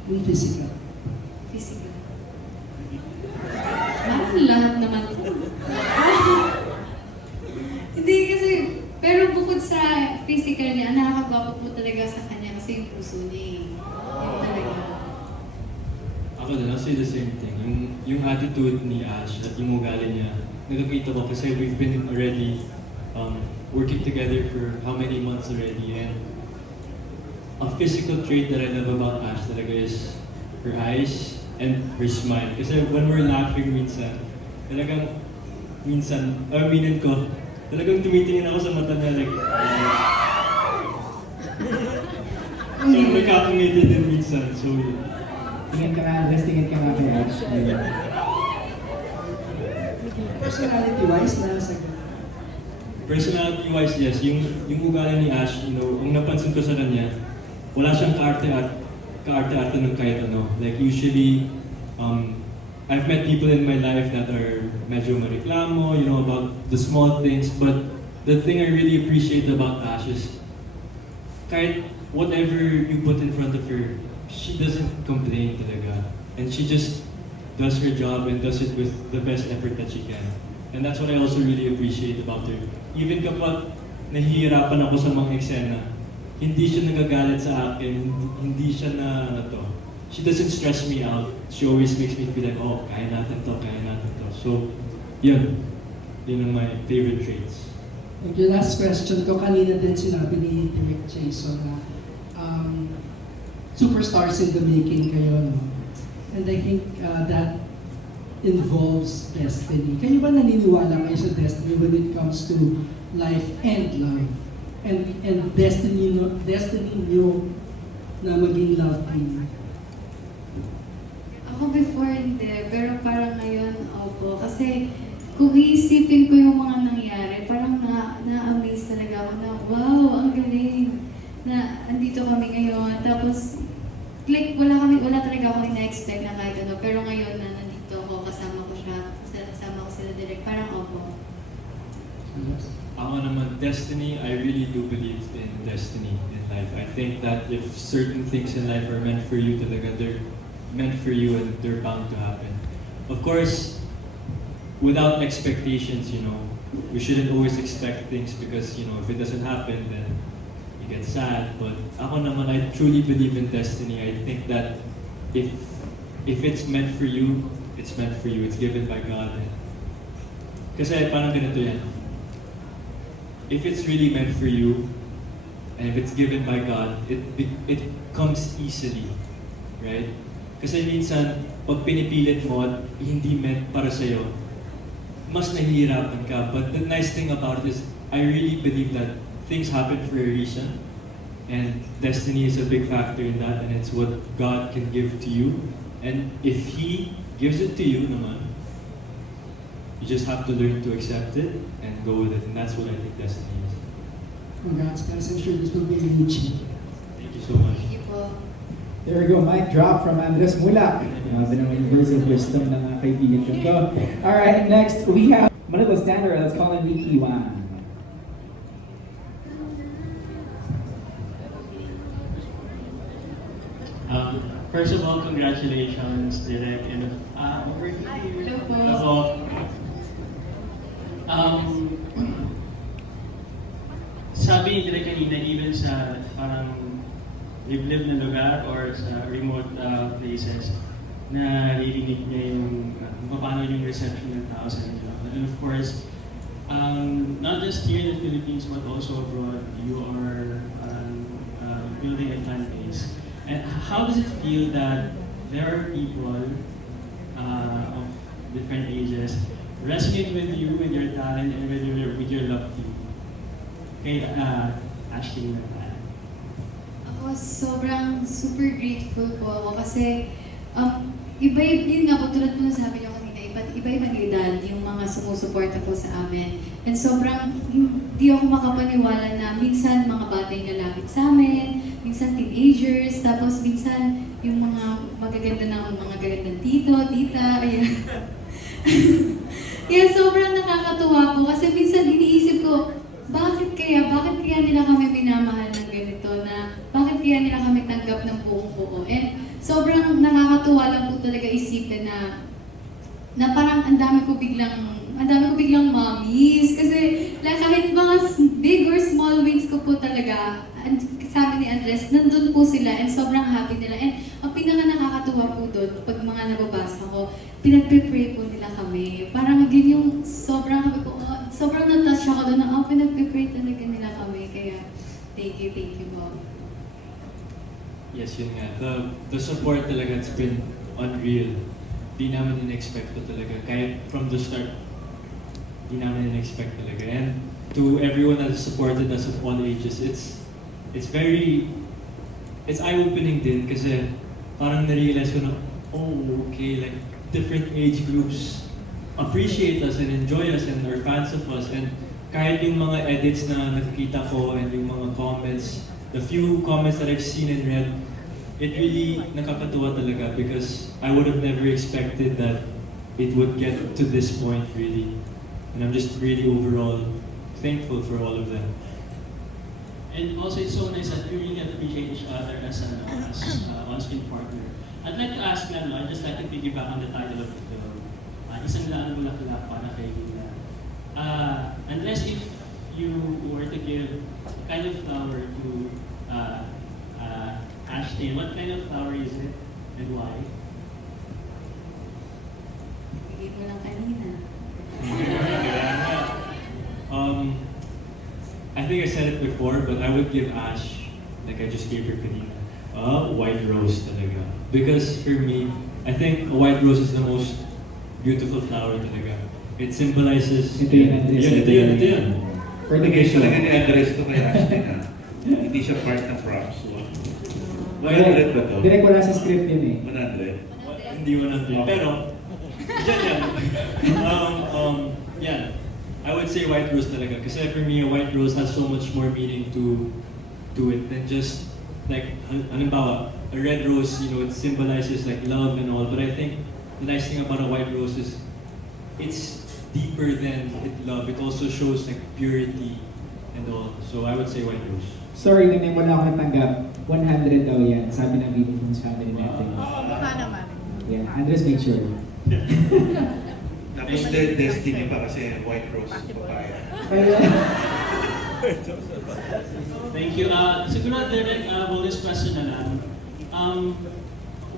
Yung physical. Physical. Parang lahat naman po. Hindi kasi, pero bukod sa physical niya, nakakagwapo po talaga sa kanya kasi yung puso niya eh. Yung talaga. Ako din, I'll say the same thing. Yung attitude ni Ash at yung ugali niya, nakakita ko kasi we've been already working together for how many months already, and a physical trait that I love about Ash talaga is her eyes and her smile. Kasi when we're laughing minsan, talagang aminin ko, talagang tumitingin ako sa mata niya like, so nagkakangiti din minsan. So, Tingin ka na, Andres, tingin ka na kay Ash. Personality-wise na sa personality-wise, yes. Yung ugali ni Ash, you know, ang napansin ko sa kanya, wala siyang kaarte-arte ng kahit ano. Like usually, I've met people in my life that are medyo mareklamo, you know, about the small things, but the thing I really appreciate about Ash is kahit whatever you put in front of her, she doesn't complain talaga. And she just does her job and does it with the best effort that she can. And that's what I also really appreciate about her. Even kapag nahihirapan ako sa mga eksena, hindi siya nagagalit sa akin, hindi siya na she doesn't stress me out. She always makes me feel like, oh, kaya natin to. So, yun ang my favorite traits. And yung last question ko, kanina din sinabi ni Direk Jason na superstars in the making kayo, no? And I think that involves destiny. Kayo ba naniniwala kayo sa destiny when it comes to life and love? And destiny nyo na maging love team? Ako before hindi, pero parang ngayon, opo. Kasi kung iisipin ko yung mga nangyari, parang na-amaze talaga ako na, wow, ang na andito kami ngayon. Tapos, like, wala talaga ako ina-expect na kahit ano. Pero ngayon na nandito ako, kasama ko sila direct. Parang opo. Ako naman, destiny, I really do believe in destiny in life. I think that if certain things in life are meant for you talaga, they're meant for you and they're bound to happen. Of course, without expectations, you know, we shouldn't always expect things because, you know, if it doesn't happen, then you get sad. But ako naman, I truly believe in destiny. I think that if it's meant for you, it's meant for you. It's given by God. Kasi parang ganito yan. If it's really meant for you, and if it's given by God, it comes easily, right? Kasi minsan, pag pinipilit mo at hindi meant para sa'yo, mas nahihirapan ka. But the nice thing about it is, I really believe that things happen for a reason, and destiny is a big factor in that, and it's what God can give to you. And if He gives it to you naman, you just have to learn to accept it and go with it, and that's what I think destiny is. Congrats, guys. I'm sure this will be reaching. Thank you so much. Thank you po. There we go, mic drop from Andres Mulak. Grabe naman yung words of wisdom ng kaibigan ko. Alright, next we have Manila Standard. Let's call him Vicky Wan. First of all, congratulations, Direk, and over here. Hello po. Hello. Sabi ni Direk kanina, even sa parang liblib na lugar or sa remote places, naririnig niya yung paano yung reception ng tao sa inyo. And of course, not just here in the Philippines but also abroad, you are building a fan base. And how does it feel that there are people of different ages resonate with you, with your talent, and with your love team? Okay, Ashley naman. Ako sobrang super grateful po ako kasi yun nga po, tulad po na sabi niyo kanina, iba-ibang edad yung mga sumusuporta po sa amin. And sobrang hindi ako makapaniwala na minsan mga bata yung lalapit sa amin, minsan teenagers, tapos minsan yung mga magaganda ng mga gagandang tito, tita, ayan. Kaya sobrang nakakatuwa po kasi minsan iniisip ko, bakit kaya nila kami minamahal ng ganito, na bakit kaya nila kami tanggap ng buong buo. And sobrang nakakatuwa lang po talaga isipin na parang ang dami ko biglang mommies. Kasi like, kahit mga big or small wins ko po talaga, sabi ni Andres, nandun po sila and sobrang happy nila. And ang pinaka nakakatuwa po doon, pag mga nababasa ko, pinagpe-pray po nila kami. Parang yun yung sobrang na-touch ako doon na pinagpe-pray talaga nila kami. Kaya thank you po. Yes, yun nga. The support talaga, it's been unreal. Di namin in-expect to talaga. Kahit from the start, di namin in-expect talaga. And to everyone that has supported us of all ages, it's eye-opening din kasi parang na-realize ko na, oh, okay, like different age groups appreciate us and enjoy us and are fans of us. And kahit yung mga edits na nakikita ko and yung mga comments, the few comments that I've seen and read, it really nakakatuwa talaga because I would have never expected that it would get to this point really. And I'm just really overall thankful for all of them. And also, it's so nice that we really appreciate each other as on-screen partner. I'd like to ask I'd just like to piggyback on the title of the film. Isang Laang Bulaklak para kay Lina. Unless if you were to give a kind of flower to Ashley, what kind of flower is it and why? Bigay mo lang kanina. I think I said it before, but I would give Ash, like I just gave her kanina, a white rose talaga. Because for me, I think a white rose is the most beautiful flower talaga. It symbolizes... Ito yun. For the case talaga ni Andres to kay Ashley na. Hindi siya part ng props. 100 ba to? Direct wala sa script yun eh. 100? Hindi 100. Pero, yan. Yan. I would say white rose talaga. Kasi for me, a white rose has so much more meaning to to it than just like, halimbawa, a red rose, you know, it symbolizes like love and all, but I think the nice thing about a white rose is it's deeper than love. It also shows like purity and all. So I would say white rose. Sorry, nang wala akong natanggap. 100 daw yan, sabi ng Philippines family natin. Baka naman. Yeah, Andres, make sure. Tapos destiny pa kasi white rose papaya. Thank you. Siguro, Derek, well, this question na lang.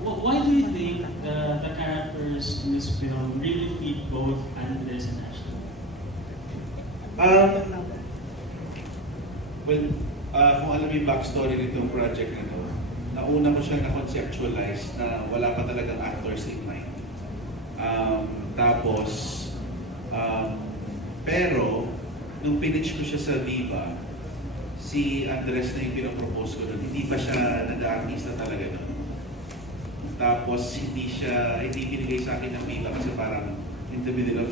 Why do you think the characters in this film really feed both Andres and Ashley? Well, kung alam mo yung backstory nitong project na to, nauna ko siya na-conceptualize na wala pa talagang actors in mind. Pero, nung pinitch ko siya sa Viva, si Andres na yung pinapropose ko doon, hindi pa siya nag-artista talaga doon. Tapos, hindi binigay sa akin ng Viva kasi parang in the middle of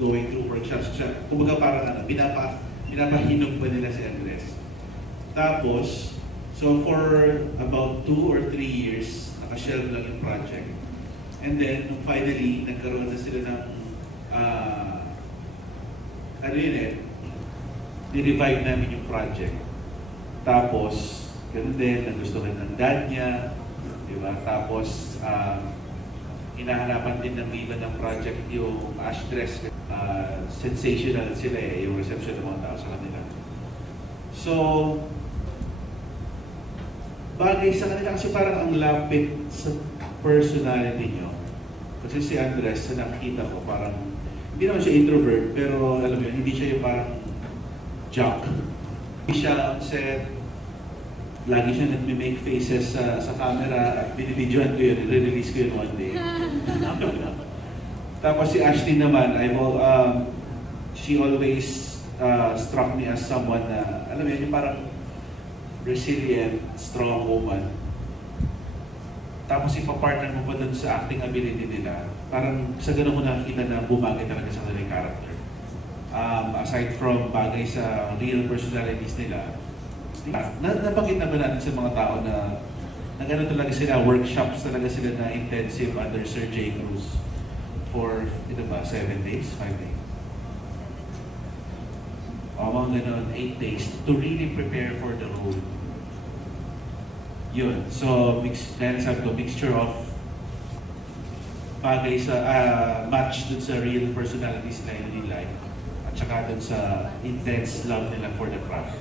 going through workshops siya. Kumbaga parang pinapahinog pa nila si Andres. Tapos, so for about 2 or 3 years, nakashelve lang yung project. And then, nung finally, nagkaroon na sila ng, ni-revive namin yung project. Tapos, ganun din, nagustuhan ng dad niya, di ba? Tapos, hinahanapan din ng Viva ng project yung Ash Dress. Sensational sila yung reception ng mga tao sa kanila. So, bagay sa kanila kasi parang ang lapit sa personality nyo. Kasi si Andres, sa nakita ko, parang, hindi naman siya introvert, pero alam mo yun, hindi siya yung parang jock. Hindi siya on set, lagi siya nag-make faces sa camera at binibidyoan ko yun, re-release ko yun one day. Tapos si Ashley naman, she always struck me as someone na, alam mo yun, yung parang resilient, strong woman. Tapos ipapartner mo pa dun sa acting ability nila, parang sa ganun mo nakikita na bumagay talaga sa kanilang character. Aside from bagay sa real personalities nila, napakita na ba natin sa mga tao na gano'n talaga sila, workshops talaga sila na intensive under Sir J. Cruz for, 7 days, 5 days? Mga gano'n, 8 days to really prepare for the role. Yun. So, sabi ko, mixture of bagay sa match dun sa real personalities nila in real life at saka dun sa intense love nila for the craft.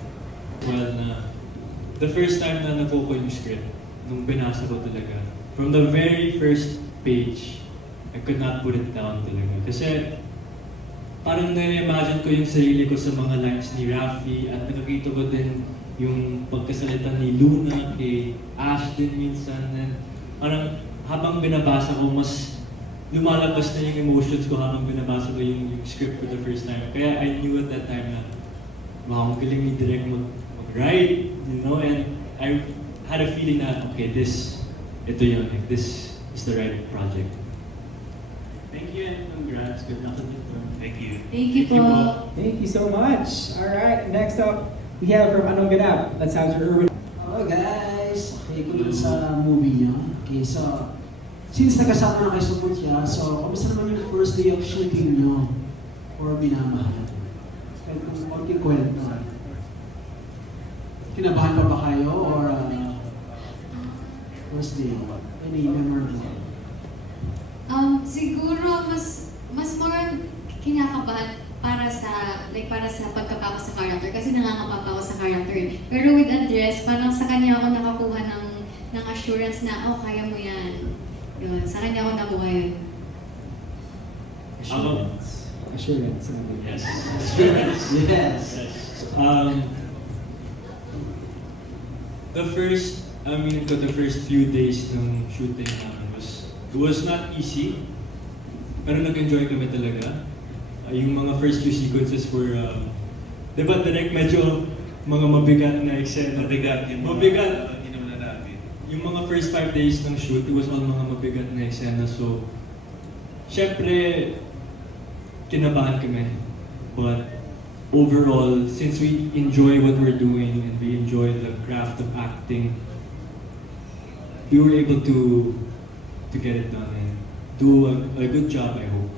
Well, the first time na nabuo ko yung script, nung binasa ko talaga, from the very first page, I could not put it down talaga. Kasi parang na-imagine ko yung sarili ko sa mga lines ni Rafi at nakikita ko din yung pagkasalita ni Luna kay Ash din minsan. And parang habang binabasa ko, mas lumalabas na yung emotions ko habang binabasa ko yung script for the first time. Kaya I knew at that time na wow, ang galing ni Direk mag-write, you know, and I had a feeling na, okay, this is the right project. Thank you and congrats. Good luck with it. Thank you. Thank you po. Thank you so much. All right, next up, we have from Anong Ganap. Let's have your urban. Hello guys! Okay, kung sa movie niyo. Okay, so, since nagkasama na kayo sa Putya, so, kamusta naman yung first day of shooting niyo for Minamahal? Kahit kung konting kwento. Kinabahan pa ba kayo or first day? Any memorable? Siguro mas more kinakabahan para sa pagkapako sa character kasi nangangapa pa ako sa character. Pero with Andres, parang sa kanya ako nakakuha ng assurance na, oh, kaya mo yan. Yun, sa kanya ako nakuha yun. Assurance. Assurance. Yes. Yes. The first few days ng shooting namin was not easy, pero nag-enjoy kami talaga. Yung mga first few sequences were, diba, direct medyo mga mabigat na eksena. Mabigat. Hindi naman na namin. Yung mga first 5 days ng shoot, it was all mga mabigat na eksena. So, syempre, kinabahan kami. But overall, since we enjoy what we're doing and we enjoy the craft of acting, we were able to get it done and do a good job, I hope.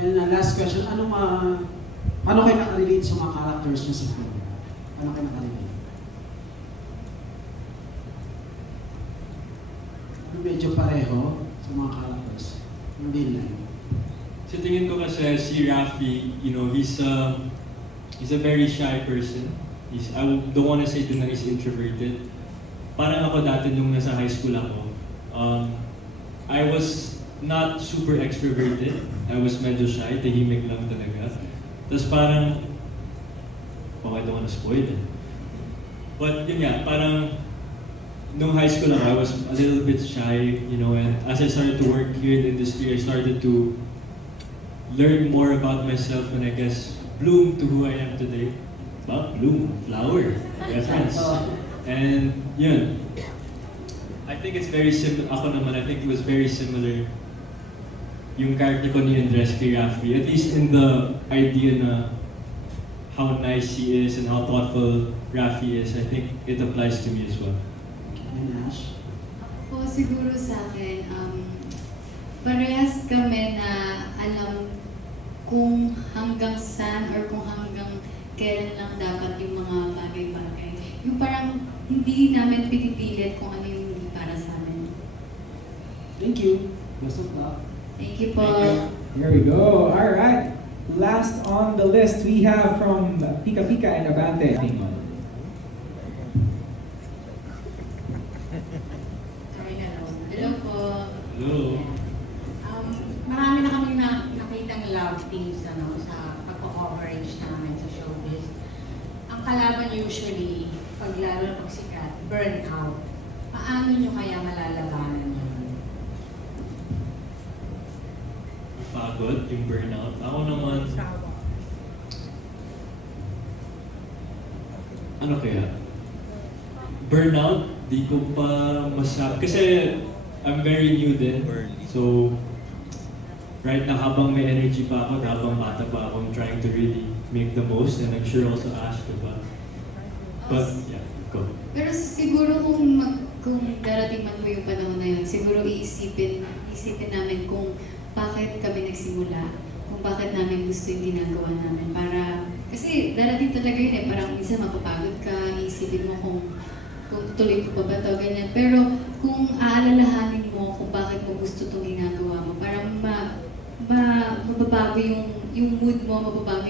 And last question, paano kayo nakarelate sa mga characters niyo sa film? Paano kayo nakarelate? Medyo pareho sa mga characters. Hindi lang. Sa tingin ko kasi si Rafi, you know, he's a very shy person. I don't want to say na he's introverted. Parang ako dati nung nasa high school ako, I was not super extroverted. I was medyo shy, tahimik lang talaga. Tapos parang, I don't want to spoil it. But yun nga, parang nung high school ako, I was a little bit shy, you know, and as I started to work here in the industry, I started to learn more about myself and I guess bloom to who I am today. Bloom, flower, reference. And yun, I think it's very similar, ako naman, I think it was very similar yung character ko ni Andres kay Rafi, at least in the idea na how nice he is and how thoughtful Rafi is. I think it applies to me as well. And Ash? Po, siguro sa akin, parehas kami na alam kung hanggang saan or kung hanggang kailan lang dapat yung mga bagay-bagay. Yung parang hindi namin pinipilit kung ano yung hindi para sa amin. Thank you. Best of luck. Thank you po. Here we go. All right. Last on the list, we have from Pika Pika and Abante. Hello po. Hello. Marami na kami nakitang love teams sa pagko-coverage namin sa showbiz. Ang kalaban usually, lalo pag sikat, burnout. Paano nyo kaya malalabanan yun? Pagod, yung burnout. Ako naman, ano kaya? Burnout, di ko pa masabi. Kasi I'm very new din. So, right now, habang may energy pa ako, habang bata pa ako, I'm trying to really make the most. And I'm sure also Ash, diba? But, yeah, go. Pero siguro kung darating man po yung panahon na yun, siguro iisipin namin kung bakit kami nagsimula, kung bakit namin gusto yung ginagawa namin. Kasi darating talaga yun eh, parang minsan mapapagod ka, iisipin mo kung tuloy ko pa ba ito, ganyan. Pero kung aalalahanin mo kung bakit mo gusto itong ginagawa mo, parang mababago yung mood mo, mababago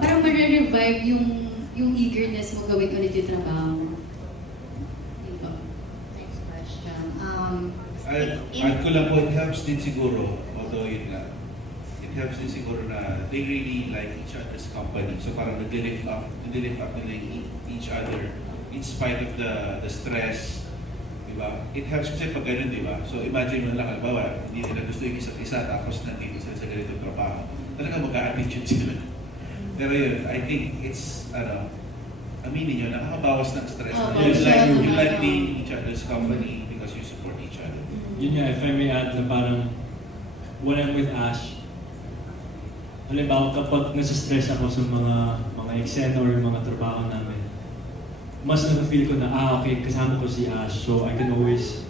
parang ma-revive yung eagerness mo gawin ulit yung trabaho mo. Yun po. Next question. Add ko lang po, it helps din siguro, although yun nga, it helps din siguro na they really like each other's company. So parang nag-lift up nila each other in spite of the stress. Diba? It helps kasi pag ganun, diba? So imagine mo lang, halimbawa, hindi nila gusto yung isa't isa tapos nandito sila sa ganitong trabaho. Talaga mag-a-attitude sila. Pero yun, I think it's, aminin nyo, nakakabawas ng stress. You like being each other's company because you support each other. Yun nga, if I may add na parang when I'm with Ash, halimbawa kapag nasa-stress ako sa mga eksena or mga trabaho namin, mas na-feel ko na, okay, kasama ko si Ash, so I can always,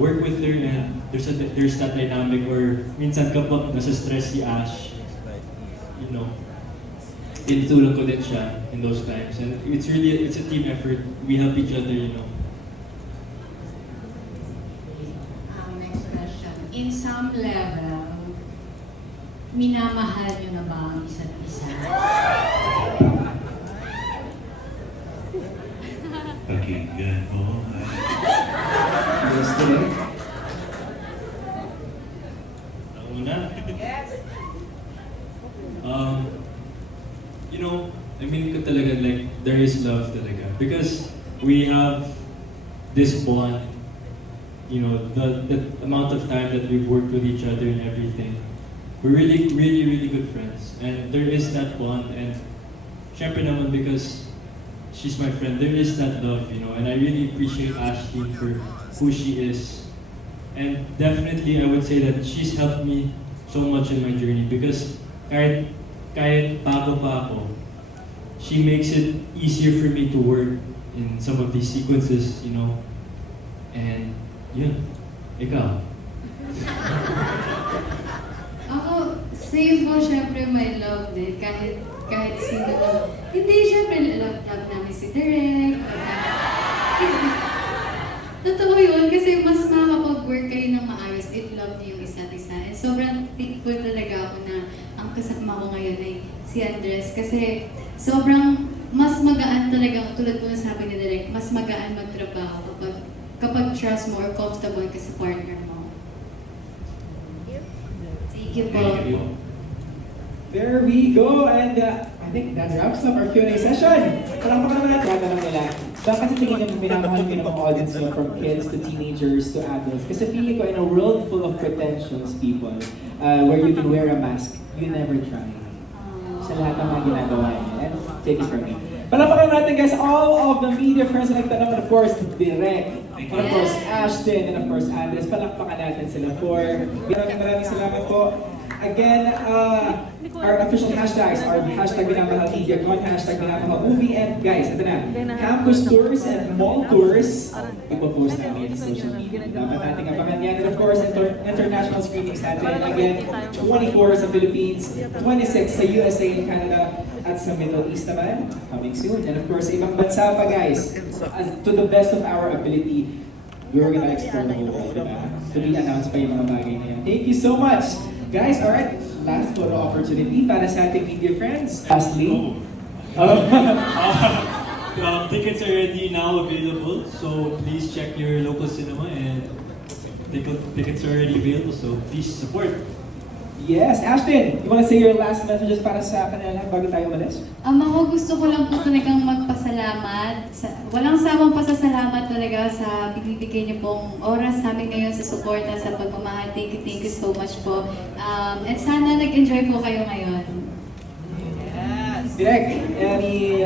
work with her and there's that dynamic where minsan kapag nasa-stress si Ash, tinutulong ko din siya in those times. And it's a team effort. We help each other, Next question. In some level, minamahal nyo na ba ang isa't isa? Pakinggan mo. Yes, today. Ang una? Yes! I mean ko talaga, like, there is love talaga. Because we have this bond, the amount of time that we've worked with each other and everything. We're really, really, really good friends. And there is that bond. And syempre naman because she's my friend, there is that love, and I really appreciate Ashley for who she is. And definitely I would say that she's helped me so much in my journey because kahit bago pa ako, she makes it easier for me to work in some of these sequences, you know. And yun, ikaw. Ako, same po, syempre may love din. Kahit sino lang. Hindi, syempre, love namin si Derek. Totoo yun, kasi mas makakapag-work kayo ng maayos if love niyo yung isa't isa. And sobrang thankful talaga ako na ang kasama ko ngayon ay si Andres. Kasi sobrang mas magaan talaga, tulad po na sabi ni Derek, mas magaan magtrabaho kapag trust mo or comfortable ka sa partner mo. Thank you po. Thank you. There we go, and I think that wraps up our Q&A session. Palakpakan naman natin. Ganda nila. Bakit sa tingin nyo minamahal ko ng mga audience nyo from kids to teenagers to adults? Kasi feeling ko in a world full of pretentious people, where you can wear a mask, you never try. Sa lahat ng mga ginagawa niyo. And take it from me. Palakpakan natin guys, all of the media friends na nagtanong, and of course, Direk, and of course, Ashton, and of course, Andres. Palakpakan natin sila for. Maraming salamat po. Again, our official hashtags are hashtag Minamahal MediaCon, hashtag Minamahal Movie, and guys, ito na, campus tours and mall tours, ipopost namin sa social media. Dapat natin abangan yan. And of course, international screenings natin. Again, 24 sa Philippines, 26 sa USA and Canada, at sa Middle East naman, coming soon. And of course, ibang bansa pa guys, to the best of our ability, we're gonna explore the whole world, diba? To be announced pa yung mga bagay na yan. Thank you so much! Guys, alright, last photo opportunity para sa ating media friends. Lastly, Tickets are already now available, so please check your local cinema and tickets are already available, so please support. yes, Ashton, you wanna say your last messages para sa kanila bago tayo umalis? Ako gusto ko lang po talagang magpasalamat. Walang sawang pasasalamat talaga sa binibigay niyo pong oras sa amin ngayon sa suporta, sa pagmamahal. Thank you so much po. And sana nag-enjoy po kayo ngayon. Direk, any